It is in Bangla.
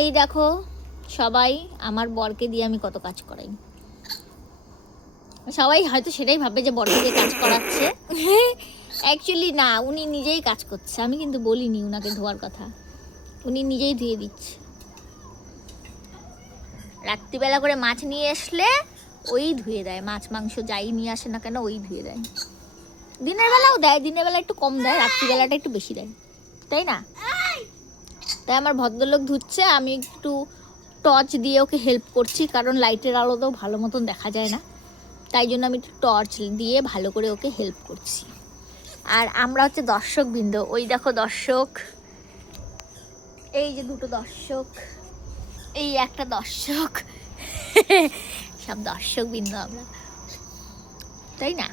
এই দেখো সবাই আমার বরকে দিয়ে আমি কত কাজ করাই। সবাই হয়তো সেটাই ভাববে যে বরকে দিয়ে কাজ করাচ্ছে, অ্যাকচুয়ালি না, উনি নিজেই কাজ করছে। আমি কিন্তু বলিনি উনাকে ধোয়ার কথা, উনি নিজেই ধুয়ে দিচ্ছে। রাত্রিবেলা করে মাছ নিয়ে আসলে ওই ধুয়ে দেয়, মাছ মাংস যাই নিয়ে আসে না কেন ওই ধুয়ে দেয়। দিনের বেলাও দেয়, দিনের বেলা একটু কম দেয়, রাত্রিবেলাটা একটু বেশি দেয়, তাই না? তাই আমার ভদ্রলোক ধুচ্ছে, আমি একটু টর্চ দিয়ে ওকে হেল্প করছি, কারণ লাইটের আলোতেও ভালো মতন দেখা যায় না, তাই জন্য আমি একটু টর্চ দিয়ে ভালো করে ওকে হেল্প করছি। আর আমরা হচ্ছে দর্শকবৃন্দ, ওই দেখো দর্শক, এই যে দুটো দর্শক, এই একটা দর্শক, সব দর্শকবৃন্দ আমরা, তাই না?